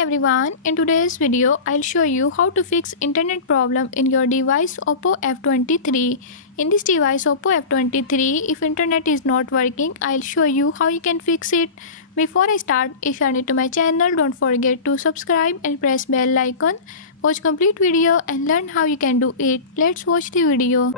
Everyone, in today's video I'll show you how to fix internet problem in your device OPPO F23. In this device OPPO F23, if internet is not working, I'll show you how you can fix it. Before I start, if you are new to my channel, don't forget to subscribe and press bell icon. Watch complete video and learn how you can do it. Let's watch the video.